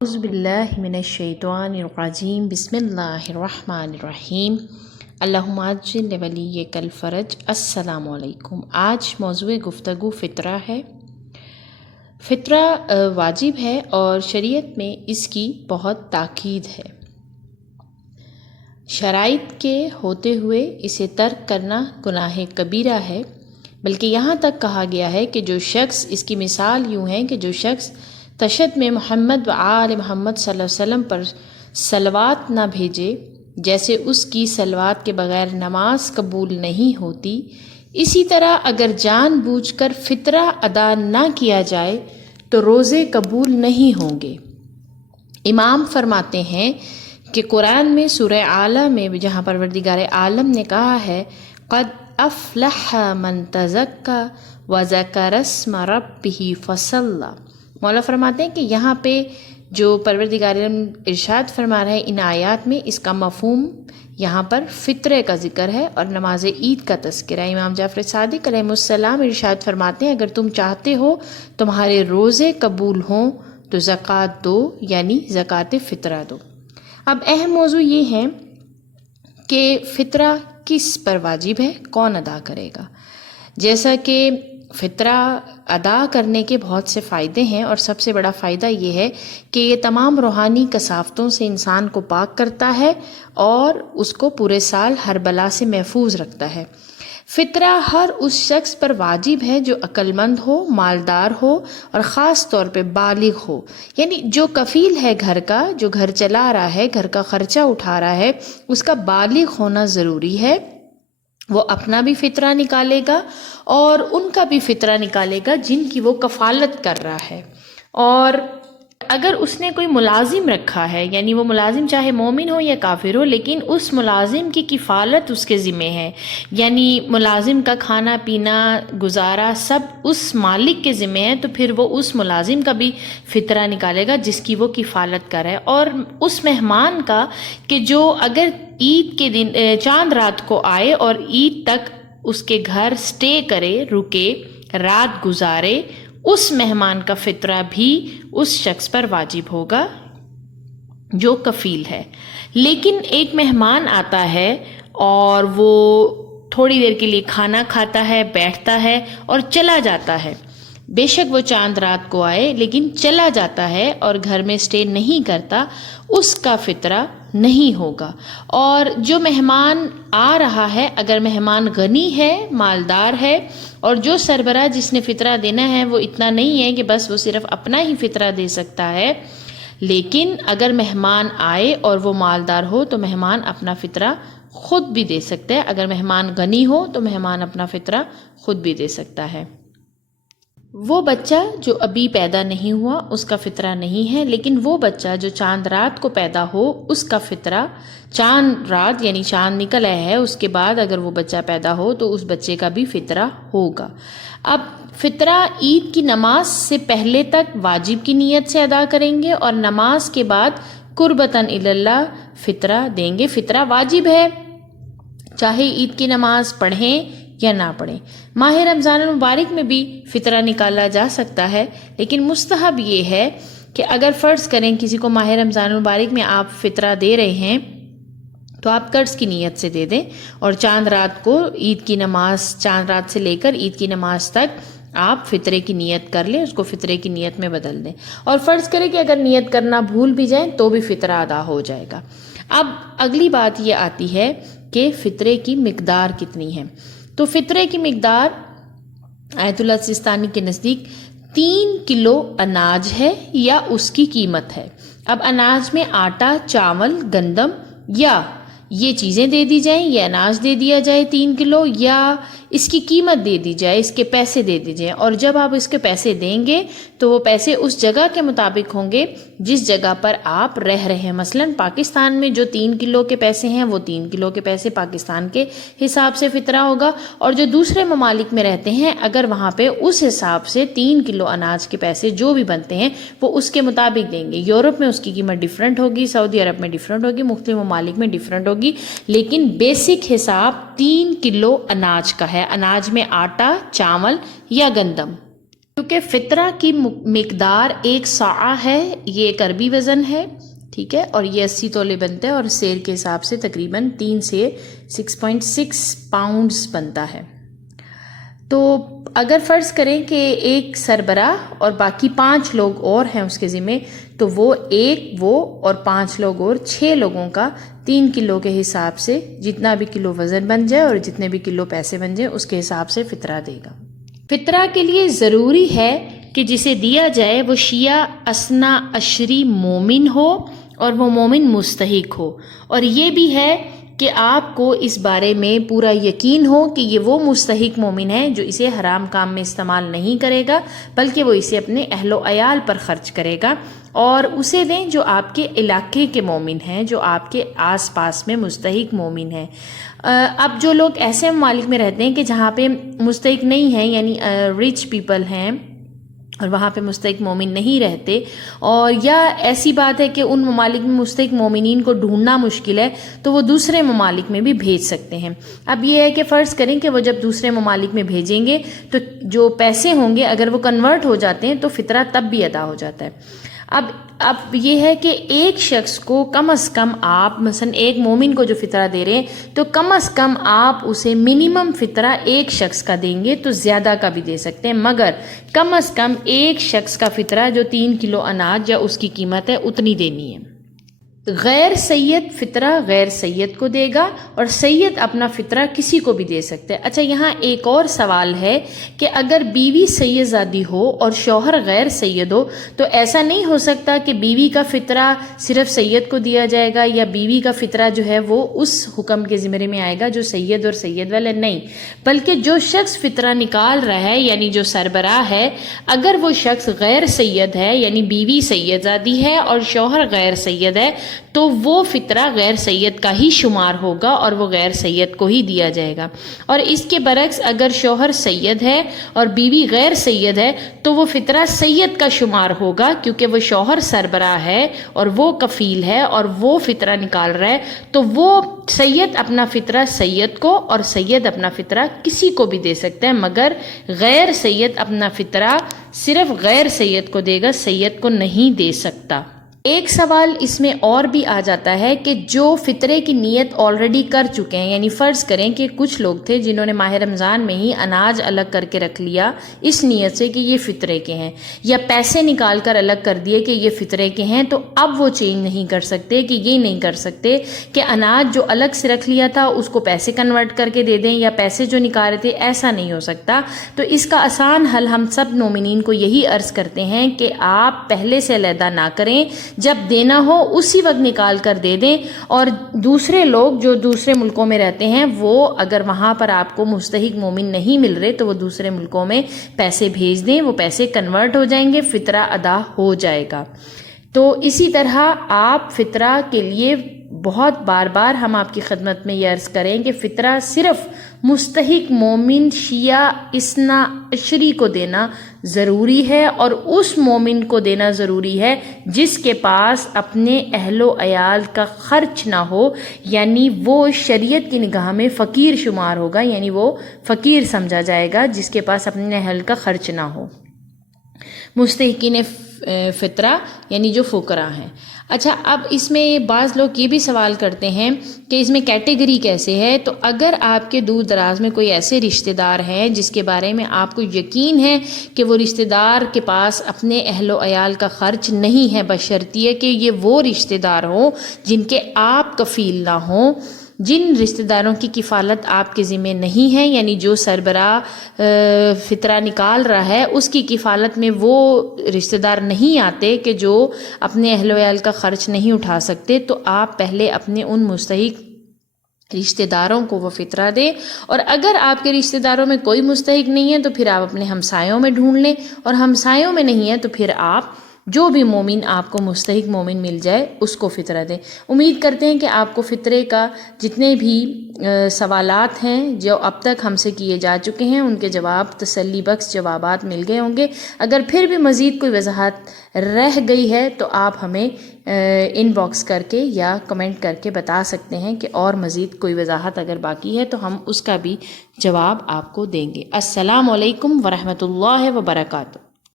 اعوذ باللہ من الشیطان الرجیم بسم اللہ الرحمن الرحیم اللہم عجل لولیک الفرج۔ السلام علیکم۔ آج موضوع گفتگو فطرہ ہے۔ فطرہ واجب ہے اور شریعت میں اس کی بہت تاکید ہے۔ شرائط کے ہوتے ہوئے اسے ترک کرنا گناہ کبیرہ ہے، بلکہ یہاں تک کہا گیا ہے کہ جو شخص، اس کی مثال یوں ہے کہ جو شخص تشہد میں محمد و آل محمد صلی اللہ علیہ وسلم پر صلوات نہ بھیجے، جیسے اس کی صلوات کے بغیر نماز قبول نہیں ہوتی، اسی طرح اگر جان بوجھ کر فطرہ ادا نہ کیا جائے تو روزے قبول نہیں ہوں گے۔ امام فرماتے ہیں کہ قرآن میں سورہ اعلیٰ میں جہاں پروردگار عالم نے کہا ہے قد افلح من تزکا وذکر اسم ربہ فصلی، مولا فرماتے ہیں کہ یہاں پہ جو پروردگار عالم ارشاد فرما رہے ہیں ان آیات میں، اس کا مفہوم یہاں پر فطرے کا ذکر ہے اور نماز عید کا تذکرہ ہے۔ امام جعفر صادق علیہ السلام ارشاد فرماتے ہیں اگر تم چاہتے ہو تمہارے روزے قبول ہوں تو زکوٰۃ دو، یعنی زکوٰۃ فطرہ دو۔ اب اہم موضوع یہ ہے کہ فطرہ کس پر واجب ہے، کون ادا کرے گا؟ جیسا کہ فطرہ ادا کرنے کے بہت سے فائدے ہیں، اور سب سے بڑا فائدہ یہ ہے کہ یہ تمام روحانی کثافتوں سے انسان کو پاک کرتا ہے اور اس کو پورے سال ہر بلا سے محفوظ رکھتا ہے۔ فطرہ ہر اس شخص پر واجب ہے جو عقل مند ہو، مالدار ہو اور خاص طور پہ بالغ ہو، یعنی جو کفیل ہے گھر کا، جو گھر چلا رہا ہے، گھر کا خرچہ اٹھا رہا ہے، اس کا بالغ ہونا ضروری ہے۔ وہ اپنا بھی فطرہ نکالے گا اور ان کا بھی فطرہ نکالے گا جن کی وہ کفالت کر رہا ہے۔ اور اگر اس نے کوئی ملازم رکھا ہے، یعنی وہ ملازم چاہے مومن ہو یا کافر ہو، لیکن اس ملازم کی کفالت اس کے ذمہ ہے، یعنی ملازم کا کھانا پینا گزارا سب اس مالک کے ذمہ ہے، تو پھر وہ اس ملازم کا بھی فطرہ نکالے گا جس کی وہ کفالت کر ہے۔ اور اس مہمان کا کہ جو اگر عید کے دن چاند رات کو آئے اور عید تک اس کے گھر سٹے کرے، رکے، رات گزارے، اس مہمان کا فطرہ بھی اس شخص پر واجب ہوگا جو کفیل ہے۔ لیکن ایک مہمان آتا ہے اور وہ تھوڑی دیر کے لیے کھانا کھاتا ہے، بیٹھتا ہے اور چلا جاتا ہے، بے شک وہ چاند رات کو آئے لیکن چلا جاتا ہے اور گھر میں سٹے نہیں کرتا، اس کا فطرہ نہیں ہوگا۔ اور جو مہمان آ رہا ہے، اگر مہمان غنی ہے، مالدار ہے، اور جو سربراہ جس نے فطرہ دینا ہے وہ اتنا نہیں ہے کہ بس وہ صرف اپنا ہی فطرہ دے سکتا ہے، لیکن اگر مہمان آئے اور وہ مالدار ہو تو مہمان اپنا فطرہ خود بھی دے سکتا ہے۔ اگر مہمان غنی ہو تو مہمان اپنا فطرہ خود بھی دے سکتا ہے۔ وہ بچہ جو ابھی پیدا نہیں ہوا اس کا فطرہ نہیں ہے، لیکن وہ بچہ جو چاند رات کو پیدا ہو اس کا فطرہ چاند رات، یعنی چاند نکل آیا ہے اس کے بعد اگر وہ بچہ پیدا ہو تو اس بچے کا بھی فطرہ ہوگا۔ اب فطرہ عید کی نماز سے پہلے تک واجب کی نیت سے ادا کریں گے اور نماز کے بعد قربتاً اللہ فطرہ دیں گے۔ فطرہ واجب ہے، چاہے عید کی نماز پڑھیں یا نہ پڑھیں۔ ماہ رمضان المبارک میں بھی فطرہ نکالا جا سکتا ہے، لیکن مستحب یہ ہے کہ اگر فرض کریں کسی کو ماہ رمضان المبارک میں آپ فطرہ دے رہے ہیں تو آپ قرض کی نیت سے دے دیں، اور چاند رات کو عید کی نماز، چاند رات سے لے کر عید کی نماز تک آپ فطرے کی نیت کر لیں، اس کو فطرے کی نیت میں بدل دیں۔ اور فرض کریں کہ اگر نیت کرنا بھول بھی جائیں تو بھی فطرہ ادا ہو جائے گا۔ اب اگلی بات یہ آتی ہے کہ فطرے کی مقدار کتنی ہے؟ تو فطرے کی مقدار آیت اللہ سستانی کے نزدیک 3 کلو اناج ہے یا اس کی قیمت ہے۔ اب اناج میں آٹا، چاول، گندم یا یہ چیزیں دے دی جائیں، یہ اناج دے دیا جائے 3 کلو، یا اس کی قیمت دے دی جائے، اس کے پیسے دے دی جائیں۔ اور جب آپ اس کے پیسے دیں گے تو وہ پیسے اس جگہ کے مطابق ہوں گے جس جگہ پر آپ رہ رہے ہیں۔ مثلاً پاکستان میں جو 3 کلو کے پیسے ہیں وہ 3 کلو کے پیسے پاکستان کے حساب سے فطرہ ہوگا، اور جو دوسرے ممالک میں رہتے ہیں اگر وہاں پہ اس حساب سے 3 کلو اناج کے پیسے جو بھی بنتے ہیں وہ اس کے مطابق دیں گے۔ یورپ میں اس کی قیمت ڈیفرنٹ ہوگی، سعودی عرب میں ڈیفرنٹ ہوگی، مختلف ممالک میں ڈیفرنٹ ہوگی، لیکن بیسک حساب 3 کلو اناج کا ہے۔ اناج میں آٹا، چاول یا گندم۔ کیونکہ فطرہ کی مقدار 1 صاع ہے، یہ ایک عربی وزن ہے، ٹھیک ہے، اور یہ 80 تولے بنتا ہے، اور سیر کے حساب سے تقریباً 3 سے 6.6 پاؤنڈز بنتا ہے۔ تو اگر فرض کریں کہ ایک سربراہ اور باقی 5 لوگ اور ہیں اس کے ذمے، تو وہ اور 5 لوگ اور 6 لوگوں کا 3 کلو کے حساب سے جتنا بھی کلو وزن بن جائے اور جتنے بھی کلو پیسے بن جائے اس کے حساب سے فطرہ دے گا۔ فطرہ کے لیے ضروری ہے کہ جسے دیا جائے وہ شیعہ اثنا عشری مومن ہو اور وہ مومن مستحق ہو، اور یہ بھی ہے کہ آپ کو اس بارے میں پورا یقین ہو کہ یہ وہ مستحق مومن ہے جو اسے حرام کام میں استعمال نہیں کرے گا، بلکہ وہ اسے اپنے اہل و عیال پر خرچ کرے گا، اور اسے دیں جو آپ کے علاقے کے مومن ہیں، جو آپ کے آس پاس میں مستحق مومن ہیں۔ اب جو لوگ ایسے ممالک میں رہتے ہیں کہ جہاں پہ مستحق نہیں ہیں، یعنی ریچ پیپل ہیں اور وہاں پہ مستحق مومن نہیں رہتے، اور یا ایسی بات ہے کہ ان ممالک میں مستحق مومنین کو ڈھونڈنا مشکل ہے، تو وہ دوسرے ممالک میں بھی بھیج سکتے ہیں۔ اب یہ ہے کہ فرض کریں کہ وہ جب دوسرے ممالک میں بھیجیں گے تو جو پیسے ہوں گے اگر وہ کنورٹ ہو جاتے ہیں تو فطرہ تب بھی ادا ہو جاتا ہے۔ اب یہ ہے کہ ایک شخص کو کم از کم آپ مثلا ایک مومن کو جو فطرہ دے رہے ہیں تو کم از کم آپ اسے منیمم فطرہ ایک شخص کا دیں گے، تو زیادہ کا بھی دے سکتے ہیں، مگر کم از کم ایک شخص کا فطرہ جو 3 کلو اناج یا اس کی قیمت ہے اتنی دینی ہے۔ غیر سید فطرہ غیر سید کو دے گا، اور سید اپنا فطرہ کسی کو بھی دے سکتے ہیں۔ اچھا، یہاں ایک اور سوال ہے کہ اگر بیوی سید زادی ہو اور شوہر غیر سید ہو تو ایسا نہیں ہو سکتا کہ بیوی کا فطرہ صرف سید کو دیا جائے گا، یا بیوی کا فطرہ جو ہے وہ اس حکم کے زمرے میں آئے گا جو سید اور سید والے، نہیں، بلکہ جو شخص فطرہ نکال رہا ہے یعنی جو سربراہ ہے، اگر وہ شخص غیر سید ہے یعنی بیوی سید زادی ہے اور شوہر غیر سید ہے تو وہ فطرہ غیر سید کا ہی شمار ہوگا اور وہ غیر سید کو ہی دیا جائے گا۔ اور اس کے برعکس اگر شوہر سید ہے اور بیوی غیر سید ہے تو وہ فطرہ سید کا شمار ہوگا، کیونکہ وہ شوہر سربراہ ہے اور وہ کفیل ہے اور وہ فطرہ نکال رہا ہے، تو وہ سید اپنا فطرہ سید کو اور سید اپنا فطرہ کسی کو بھی دے سکتا ہے، مگر غیر سید اپنا فطرہ صرف غیر سید کو دے گا، سید کو نہیں دے سکتا۔ ایک سوال اس میں اور بھی آ جاتا ہے کہ جو فطرے کی نیت آلریڈی کر چکے ہیں، یعنی فرض کریں کہ کچھ لوگ تھے جنہوں نے ماہ رمضان میں ہی اناج الگ کر کے رکھ لیا اس نیت سے کہ یہ فطرے کے ہیں، یا پیسے نکال کر الگ کر دیے کہ یہ فطرے کے ہیں، تو اب وہ چینج نہیں کر سکتے کہ یہ نہیں کر سکتے کہ اناج جو الگ سے رکھ لیا تھا اس کو پیسے کنورٹ کر کے دے دیں، یا پیسے جو نکالے تھے، ایسا نہیں ہو سکتا۔ تو اس کا آسان حل ہم سب مومنین کو یہی عرض کرتے ہیں کہ آپ پہلے سے علیحدہ نہ کریں، جب دینا ہو اسی وقت نکال کر دے دیں، اور دوسرے لوگ جو دوسرے ملکوں میں رہتے ہیں وہ اگر وہاں پر آپ کو مستحق مومن نہیں مل رہے تو وہ دوسرے ملکوں میں پیسے بھیج دیں، وہ پیسے کنورٹ ہو جائیں گے، فطرہ ادا ہو جائے گا۔ تو اسی طرح آپ فطرہ کے لیے بہت بار بار ہم آپ کی خدمت میں یہ عرض کریں کہ فطرہ صرف مستحق مومن شیعہ اثنا عشری کو دینا ضروری ہے، اور اس مومن کو دینا ضروری ہے جس کے پاس اپنے اہل و عیال کا خرچ نہ ہو، یعنی وہ شریعت کی نگاہ میں فقیر شمار ہوگا، یعنی وہ فقیر سمجھا جائے گا جس کے پاس اپنے اہل کا خرچ نہ ہو۔ مستحقین فطرہ یعنی جو فقراء ہیں۔ اچھا، اب اس میں بعض لوگ یہ بھی سوال کرتے ہیں کہ اس میں کیٹیگری کیسے ہے؟ تو اگر آپ کے دور دراز میں کوئی ایسے رشتہ دار ہیں جس کے بارے میں آپ کو یقین ہے کہ وہ رشتہ دار کے پاس اپنے اہل و عیال کا خرچ نہیں ہے، بشرطیہ کہ یہ وہ رشتہ دار ہوں جن کے آپ کفیل نہ ہوں، جن رشتہ داروں کی کفالت آپ کے ذمہ نہیں ہے، یعنی جو سربراہ فطرہ نکال رہا ہے اس کی کفالت میں وہ رشتہ دار نہیں آتے کہ جو اپنے اہل و عیال کا خرچ نہیں اٹھا سکتے، تو آپ پہلے اپنے ان مستحق رشتہ داروں کو وہ فطرہ دیں، اور اگر آپ کے رشتہ داروں میں کوئی مستحق نہیں ہے تو پھر آپ اپنے ہمسایوں میں ڈھونڈ لیں، اور ہمسایوں میں نہیں ہے تو پھر آپ جو بھی مومن آپ کو مستحق مومن مل جائے اس کو فطرہ دیں۔ امید کرتے ہیں کہ آپ کو فطرے کا جتنے بھی سوالات ہیں جو اب تک ہم سے کیے جا چکے ہیں ان کے جواب تسلی بخش جوابات مل گئے ہوں گے۔ اگر پھر بھی مزید کوئی وضاحت رہ گئی ہے تو آپ ہمیں ان باکس کر کے یا کمنٹ کر کے بتا سکتے ہیں کہ اور مزید کوئی وضاحت اگر باقی ہے تو ہم اس کا بھی جواب آپ کو دیں گے۔ السلام علیکم ورحمۃ اللہ وبرکاتہ۔